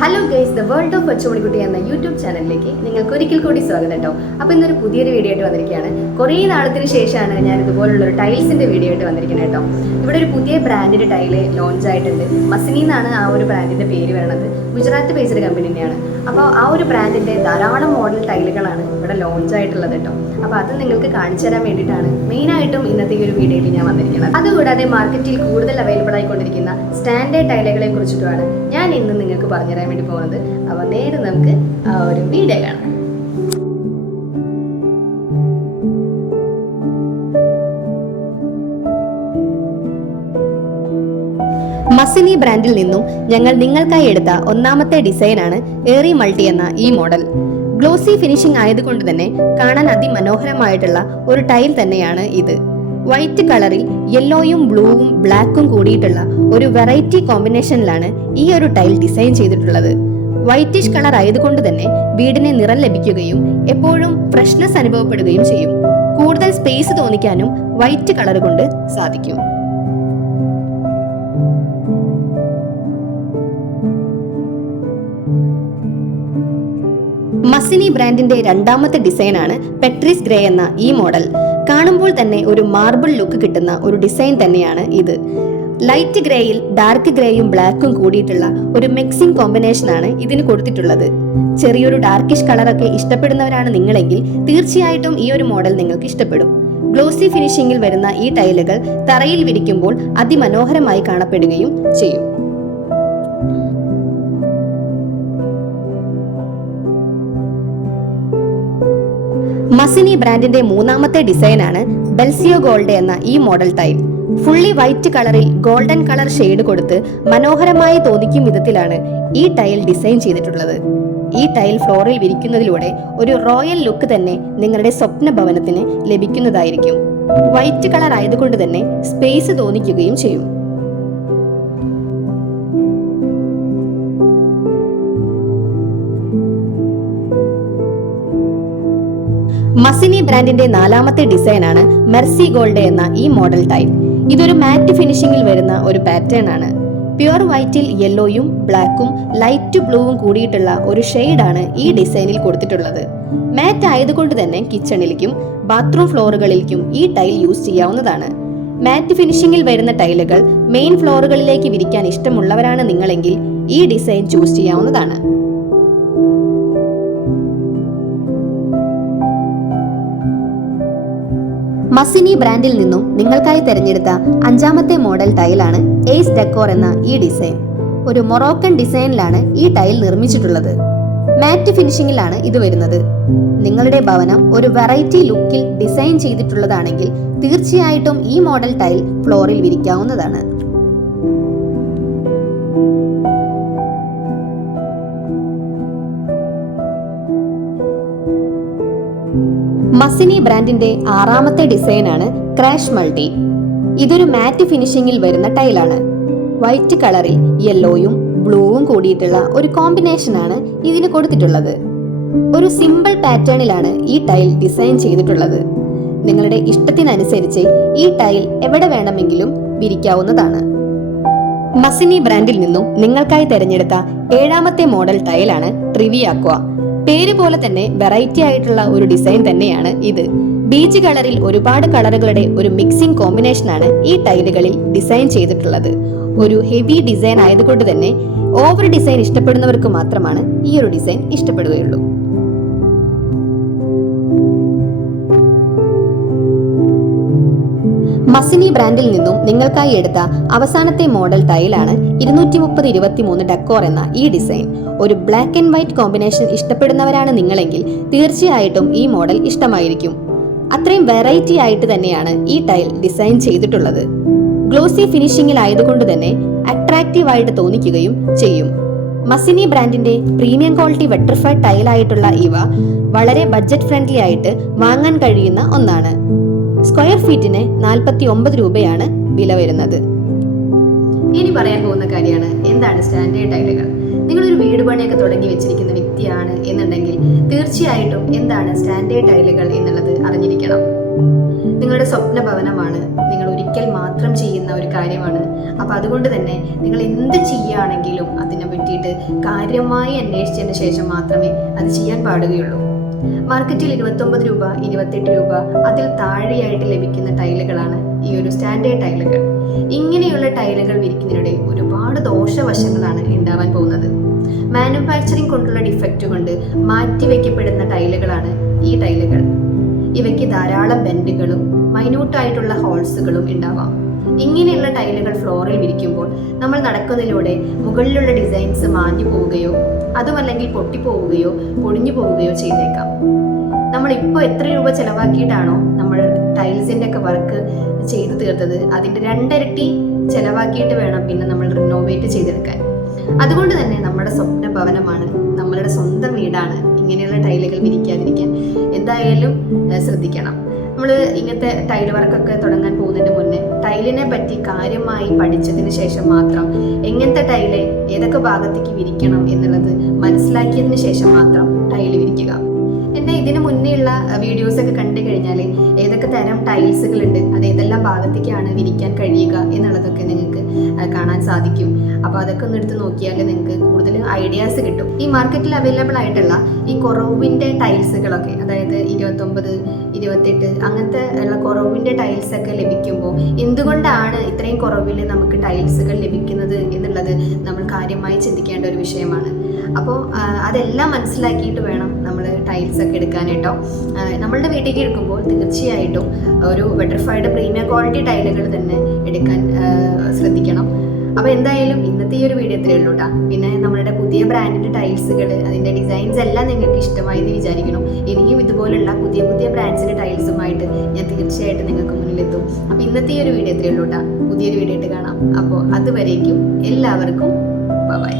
Hello guys the world of Kochumanikutty എന്ന YouTube ചാനലിലേക്ക് നിങ്ങൾക്ക് ഒരിക്കൽ കൂടി സ്വാഗതം കേട്ടോ അപ്പോൾ ഇന്നൊരു പുതിയൊരു വീഡിയോ ആയിട്ട് വന്നിരിക്കുകയാണ്. കുറേ നാളത്തിന് ശേഷമാണ് ഞാൻ ഇതുപോലുള്ള ഒരു ടൈൽസിന്റെ വീഡിയോ ആയിട്ട് വന്നിരിക്കുന്നത് കേട്ടോ ഇവിടെ ഒരു പുതിയ ബ്രാൻഡിന്റെ ടൈൽ ലോഞ്ച് ആയിട്ടുണ്ട്. മസിനി എന്നാണ് ആ ഒരു ബ്രാൻഡിന്റെ പേര് വരുന്നത് ഗുജറാത്ത് ബേസ്ഡ് കമ്പനി തന്നെയാണ് അപ്പോൾ ആ ഒരു ബ്രാൻഡിന്റെ ധാരാളം മോഡൽ ടൈലുകളാണ് ഇവിടെ ലോഞ്ച് ആയിട്ടുള്ളത് കേട്ടോ അപ്പോൾ അത് നിങ്ങൾക്ക് കാണിച്ചു തരാൻ വേണ്ടിയിട്ടാണ് മെയിനായിട്ടും ഇന്നത്തെ ഈ ഒരു വീഡിയോയിൽ ഞാൻ വന്നിരിക്കുന്നത്. അതുകൂടാതെ മാർക്കറ്റിൽ കൂടുതൽ അവൈലബിൾ ആയിക്കൊണ്ടിരിക്കുന്ന സ്റ്റാൻഡേർഡ് ടൈലുകളെ കുറിച്ചിട്ടുമാണ് ഞാൻ ഇന്ന് നിങ്ങൾക്ക് പറഞ്ഞുതരാൻ വേണ്ടി പോകുന്നത്. അപ്പോൾ നേരെ നമുക്ക് ആ ഒരു വീഡിയോ കാണാം. മസിനി ബ്രാൻഡിൽ നിന്നും ഞങ്ങൾ നിങ്ങൾക്കായി എടുത്ത ഒന്നാമത്തെ ഡിസൈനാണ് ഏറി മൾട്ടി എന്ന ഈ മോഡൽ. ഗ്ലോസി ഫിനിഷിംഗ് ആയതുകൊണ്ട് തന്നെ കാണാൻ അതിമനോഹരമായിട്ടുള്ള ഒരു ടൈൽ തന്നെയാണ് ഇത്. വൈറ്റ് കളറിൽ യെല്ലോയും ബ്ലൂവും ബ്ലാക്കും കൂടിയിട്ടുള്ള ഒരു വെറൈറ്റി കോമ്പിനേഷനിലാണ് ഈ ഒരു ടൈൽ ഡിസൈൻ ചെയ്തിട്ടുള്ളത്. വൈറ്റിഷ് കളർ ആയതുകൊണ്ട് തന്നെ വീടിന് നിറം ലഭിക്കുകയും എപ്പോഴും ഫ്രഷ്നെസ് അനുഭവപ്പെടുകയും ചെയ്യും. കൂടുതൽ സ്പേസ് തോന്നിക്കാനും വൈറ്റ് കളർ കൊണ്ട് സാധിക്കും. മസിനി ബ്രാൻഡിന്റെ രണ്ടാമത്തെ ഡിസൈനാണ് പെട്രിസ് ഗ്രേ എന്ന ഈ മോഡൽ. കാണുമ്പോൾ തന്നെ ഒരു മാർബിൾ ലുക്ക് കിട്ടുന്ന ഒരു ഡിസൈൻ തന്നെയാണ് ഇത്. ലൈറ്റ് ഗ്രേയിൽ ഡാർക്ക് ഗ്രേയും ബ്ലാക്കും കൂടിയിട്ടുള്ള ഒരു മിക്സിംഗ് കോമ്പിനേഷനാണ് ഇതിന് കൊടുത്തിട്ടുള്ളത്. ചെറിയൊരു ഡാർക്കിഷ് കളറൊക്കെ ഇഷ്ടപ്പെടുന്നവരാണ് നിങ്ങളെങ്കിൽ തീർച്ചയായിട്ടും ഈ ഒരു മോഡൽ നിങ്ങൾക്ക് ഇഷ്ടപ്പെടും. ഗ്ലോസി ഫിനിഷിംഗിൽ വരുന്ന ഈ ടൈലുകൾ തറയിൽ വിരിക്കുമ്പോൾ അതിമനോഹരമായി കാണപ്പെടുകയും ചെയ്യും. മസിനി ബ്രാൻഡിന്റെ മൂന്നാമത്തെ ഡിസൈനാണ് ബെൽസിയോ ഗോൾഡ് എന്ന ഈ മോഡൽ ടൈൽ ഫുള്ളി വൈറ്റ് കളറിൽ ഗോൾഡൻ കളർ ഷെയ്ഡ് കൊടുത്ത് മനോഹരമായി തോന്നിക്കും വിധത്തിലാണ് ഈ ടൈൽ ഡിസൈൻ ചെയ്തിട്ടുള്ളത്. ഈ ടൈൽ ഫ്ലോറിൽ വിരിക്കുന്നതിലൂടെ ഒരു റോയൽ ലുക്ക് തന്നെ നിങ്ങളുടെ സ്വപ്ന ഭവനത്തിന് ലഭിക്കുന്നതായിരിക്കും. വൈറ്റ് കളർ ആയതുകൊണ്ട് തന്നെ സ്പേസ് തോന്നിക്കുകയും ചെയ്യും. മസിനി ബ്രാൻഡിന്റെ നാലാമത്തെ ഡിസൈനാണ് മെർസി ഗോൾഡ് എന്ന ഈ മോഡൽ ടൈപ്പ്. ഇതൊരു മാറ്റ് ഫിനിഷിംഗിൽ വരുന്ന ഒരു പാറ്റേൺ ആണ്. പ്യുവർ വൈറ്റിൽ യെല്ലോയും ബ്ലാക്കും ലൈറ്റ് ബ്ലൂവും കൂടിയിട്ടുള്ള ഒരു ഷെയ്ഡാണ് ഈ ഡിസൈനിൽ കൊടുത്തിട്ടുള്ളത്. മാറ്റ് ആയതുകൊണ്ട് തന്നെ കിച്ചണിലേക്കും ബാത്റൂം ഫ്ലോറുകളിലേക്കും ഈ ടൈൽ യൂസ് ചെയ്യാവുന്നതാണ്. മാറ്റ് ഫിനിഷിംഗിൽ വരുന്ന ടൈലുകൾ മെയിൻ ഫ്ലോറുകളിലേക്ക് വിരിക്കാൻ ഇഷ്ടമുള്ളവരാണ് നിങ്ങളെങ്കിൽ ഈ ഡിസൈൻ ചൂസ് ചെയ്യാവുന്നതാണ്. മസിനി ബ്രാൻഡിൽ നിന്നും നിങ്ങൾക്കായി തിരഞ്ഞെടുത്ത അഞ്ചാമത്തെ മോഡൽ ടൈലാണ് എയ്സ് ഡെക്കോർ എന്ന ഈ ഡിസൈൻ. ഒരു മൊറോക്കൻ ഡിസൈനിലാണ് ഈ ടൈൽ നിർമ്മിച്ചിട്ടുള്ളത്. മാറ്റ് ഫിനിഷിംഗിലാണ് ഇത് വരുന്നത്. നിങ്ങളുടെ ഭവനം ഒരു വെറൈറ്റി ലുക്കിൽ ഡിസൈൻ ചെയ്തിട്ടുള്ളതാണെങ്കിൽ തീർച്ചയായിട്ടും ഈ മോഡൽ ടൈൽ ഫ്ലോറിൽ വിരിക്കാവുന്നതാണ്. മസിനി ബ്രാൻഡിന്റെ ആറാമത്തെ ഡിസൈനാണ് ക്രാഷ് മൾട്ടി. ഇതൊരു മാറ്റ് ഫിനിഷിംഗിൽ വരുന്ന ടൈലാണ്. വൈറ്റ് കളറിൽ യെല്ലോയും ബ്ലൂവും കൂടിയിട്ടുള്ള ഒരു കോമ്പിനേഷനാണ് ഇതിന് കൊടുത്തിട്ടുള്ളത്. ഒരു സിമ്പിൾ പാറ്റേണിലാണ് ഈ ടൈൽ ഡിസൈൻ ചെയ്തിട്ടുള്ളത്. നിങ്ങളുടെ ഇഷ്ടത്തിനനുസരിച്ച് ഈ ടൈൽ എവിടെ വേണമെങ്കിലും വിരിക്കാവുന്നതാണ്. മസിനി ബ്രാൻഡിൽ നിന്നും നിങ്ങൾക്കായി തിരഞ്ഞെടുത്ത ഏഴാമത്തെ മോഡൽ ടൈലാണ് ട്രിവിയാക്വ പേര് പോലെ തന്നെ വെറൈറ്റി ആയിട്ടുള്ള ഒരു ഡിസൈൻ തന്നെയാണ് ഇത്. ബീച്ച് കളറിൽ ഒരുപാട് കളറുകളുടെ ഒരു മിക്സിംഗ് കോമ്പിനേഷനാണ് ഈ ടൈലുകളിൽ ഡിസൈൻ ചെയ്തിട്ടുള്ളത്. ഒരു ഹെവി ഡിസൈൻ ആയതുകൊണ്ട് തന്നെ ഓവർ ഡിസൈൻ ഇഷ്ടപ്പെടുന്നവർക്ക് മാത്രമാണ് ഈ ഒരു ഡിസൈൻ ഇഷ്ടപ്പെടുകയുള്ളൂ. മസിനി ബ്രാൻഡിൽ നിന്നും നിങ്ങൾക്കായി എടുത്ത അവസാനത്തെ മോഡൽ ടൈലാണ് ഇരുന്നൂറ്റി മുപ്പത് ഇരുപത്തി മൂന്ന് ഡെക്കോർ എന്ന ഈ ഡിസൈൻ. ഒരു ബ്ലാക്ക് ആൻഡ് വൈറ്റ് കോമ്പിനേഷൻ ഇഷ്ടപ്പെടുന്നവരാണ് നിങ്ങളെങ്കിൽ തീർച്ചയായിട്ടും ഈ മോഡൽ ഇഷ്ടമായിരിക്കും. അത്രയും വെറൈറ്റി ആയിട്ട് തന്നെയാണ് ഈ ടൈൽ ഡിസൈൻ ചെയ്തിട്ടുള്ളത്. ഗ്ലോസി ഫിനിഷിംഗിൽ ആയതുകൊണ്ട് തന്നെ അട്രാക്റ്റീവ് ആയിട്ട് തോന്നിക്കുകയും ചെയ്യും. മസിനി ബ്രാൻഡിന്റെ പ്രീമിയം ക്വാളിറ്റി വെട്ടർഫൈ ടൈൽ ആയിട്ടുള്ള ഇവ വളരെ ബഡ്ജറ്റ് ഫ്രണ്ട്ലി ആയിട്ട് വാങ്ങാൻ കഴിയുന്ന ഒന്നാണ്. സ്ക്വയർ ഫീറ്റിന് നാൽപ്പത്തി ഒമ്പത് രൂപയാണ് വില വരുന്നത്. ഇനി പറയാൻ പോകുന്ന കാര്യമാണ് എന്താണ് സ്റ്റാൻഡേർഡ് ടൈലുകൾ? നിങ്ങളൊരു വീട് പണിയൊക്കെ തുടങ്ങി വെച്ചിരിക്കുന്ന വ്യക്തിയാണ് എന്നുണ്ടെങ്കിൽ തീർച്ചയായിട്ടും എന്താണ് സ്റ്റാൻഡേർഡ് ടൈലുകൾ എന്നുള്ളത് അറിഞ്ഞിരിക്കണം. നിങ്ങളുടെ സ്വപ്ന ഭവനമാണ് നിങ്ങൾ ഒരിക്കൽ മാത്രം ചെയ്യുന്ന ഒരു കാര്യമാണ്. അപ്പോൾ അതുകൊണ്ട് തന്നെ നിങ്ങൾ എന്ത് ചെയ്യുകയാണെങ്കിലും അതിനെ പറ്റിയിട്ട് കാര്യമായി അന്വേഷിച്ചതിന് ശേഷം മാത്രമേ അത് ചെയ്യാൻ പാടുകയുള്ളൂ. മാർക്കറ്റിൽ ഇരുപത്തൊമ്പത് രൂപ ഇരുപത്തെട്ട് രൂപ അതിൽ താഴെയായിട്ട് ലഭിക്കുന്ന ടൈലുകളാണ് ഈ ഒരു സ്റ്റാൻഡേർഡ് ടൈലുകൾ. ഇങ്ങനെയുള്ള ടൈലുകൾ വിരിക്കുന്നതിനിടെ ഒരുപാട് ദോഷവശങ്ങളാണ് ഉണ്ടാവാൻ പോകുന്നത്. മാനുഫാക്ചറിംഗ് കൊണ്ടുള്ള ഡിഫക്റ്റ് കൊണ്ട് മാറ്റിവെക്കപ്പെടുന്ന ടൈലുകളാണ് ഈ ടൈലുകൾ. ഇവയ്ക്ക് ധാരാളം ബെൻഡുകളും മൈന്യൂട്ടായിട്ടുള്ള ഹോൾസുകളും ഉണ്ടാവാം ഇങ്ങനെയുള്ള ടൈലുകൾ ഫ്ലോറിൽ വിരിക്കുമ്പോൾ നമ്മൾ നടക്കുന്നതിലൂടെ മുകളിലുള്ള ഡിസൈൻസ് മാഞ്ഞു പോവുകയോ അതുമല്ലെങ്കിൽ പൊട്ടിപ്പോവുകയോ പൊടിഞ്ഞു പോവുകയോ ചെയ്തേക്കാം. നമ്മൾ ഇപ്പോൾ എത്ര രൂപ ചെലവാക്കിയിട്ടാണോ നമ്മൾ ടൈൽസിന്റെ ഒക്കെ വർക്ക് ചെയ്തു തീർത്തത്? അതിന്റെ രണ്ടിരട്ടി ചെലവാക്കിയിട്ട് വേണം പിന്നെ നമ്മൾ റിനോവേറ്റ് ചെയ്തെടുക്കാൻ. അതുകൊണ്ട് തന്നെ നമ്മുടെ സ്വപ്ന ഭവനമാണ് നമ്മളുടെ സ്വന്തം വീടാണ് ഇങ്ങനെയുള്ള ടൈലുകൾ വിരിക്കാതിരിക്കാൻ. എന്തായാലും ശ്രദ്ധിക്കണം. നമ്മൾ ഇങ്ങനത്തെ ടൈൽ വർക്കൊക്കെ തുടങ്ങാൻ പോകുന്നതിന് മുന്നേ ടൈലിനെ പറ്റി കാര്യമായി പഠിച്ചതിന് ശേഷം മാത്രം എങ്ങനത്തെ ടൈൽ ഏതൊക്കെ ഭാഗത്തേക്ക് വിരിക്കണം എന്നുള്ളത് മനസ്സിലാക്കിയതിന് ശേഷം മാത്രം ടൈൽ വിരിക്കുക. എന്റെ ഇതിനു മുന്നേയുള്ള വീഡിയോസ് ഒക്കെ കണ്ടു കഴിഞ്ഞാൽ ഏതൊക്കെ തരം ടൈൽസുകൾ ഉണ്ട് അത് ഏതെല്ലാം ഭാഗത്തേക്കാണ് വിരിക്കാൻ കഴിയുക എന്നുള്ളതൊക്കെ നിങ്ങൾക്ക് കാണാൻ സാധിക്കും. അപ്പോൾ അതൊക്കെ ഒന്ന് എടുത്ത് നോക്കിയാൽ നിങ്ങൾക്ക് കൂടുതൽ ഐഡിയാസ് കിട്ടും. ഈ മാർക്കറ്റിൽ അവൈലബിൾ ആയിട്ടുള്ള ഈ കുറവിന്റെ ടൈൽസുകളൊക്കെ അതായത് ഇരുപത്തൊമ്പത് ഇരുപത്തെട്ട് അങ്ങനത്തെ ഉള്ള കുറവിന്റെ ടൈൽസ് ഒക്കെ ലഭിക്കുമ്പോൾ എന്തുകൊണ്ടാണ് ഇത്രയും കുറവിൽ നമുക്ക് ടൈൽസുകൾ ലഭിക്കുന്നത് എന്നുള്ളത് നമ്മൾ കാര്യമായി ചിന്തിക്കേണ്ട ഒരു വിഷയമാണ്. അപ്പോൾ അതെല്ലാം മനസ്സിലാക്കിയിട്ട് വേണം നമ്മൾ ടൈൽസ് ഒക്കെ എടുക്കാൻ നമ്മളുടെ വീട്ടിലേക്ക് എടുക്കുമ്പോൾ തീർച്ചയായിട്ടും ഒരു ബട്ടർഫ്ലൈയുടെ പ്രീമിയം ക്വാളിറ്റി ടൈലുകൾ തന്നെ എടുക്കാൻ ശ്രദ്ധിക്കണം. അപ്പോൾ എന്തായാലും ഇന്നത്തെ ഈ ഒരു വീഡിയോ ഇത്രയേ ഉള്ളൂ കേട്ടോ പിന്നെ നമ്മുടെ പുതിയ ബ്രാൻഡിന്റെ ടൈൽസുകൾ അതിന്റെ ഡിസൈൻസ് എല്ലാം നിങ്ങൾക്ക് ഇഷ്ടമായി എന്ന് വിചാരിക്കുന്നു. ഇനിയും ഇതുപോലുള്ള പുതിയ പുതിയ ബ്രാൻഡ്സിന്റെ ടൈൽസുമായിട്ട് ഞാൻ തീർച്ചയായിട്ടും നിങ്ങൾക്ക് മുന്നിലെത്തും. അപ്പോൾ ഇന്നത്തെ ഈ ഒരു വീഡിയോ ഇത്രയേ ഉള്ളൂ കേട്ടോ പുതിയൊരു വീഡിയോ ആയിട്ട് കാണാം. അപ്പോൾ അതുവരേക്കും എല്ലാവർക്കും ബൈ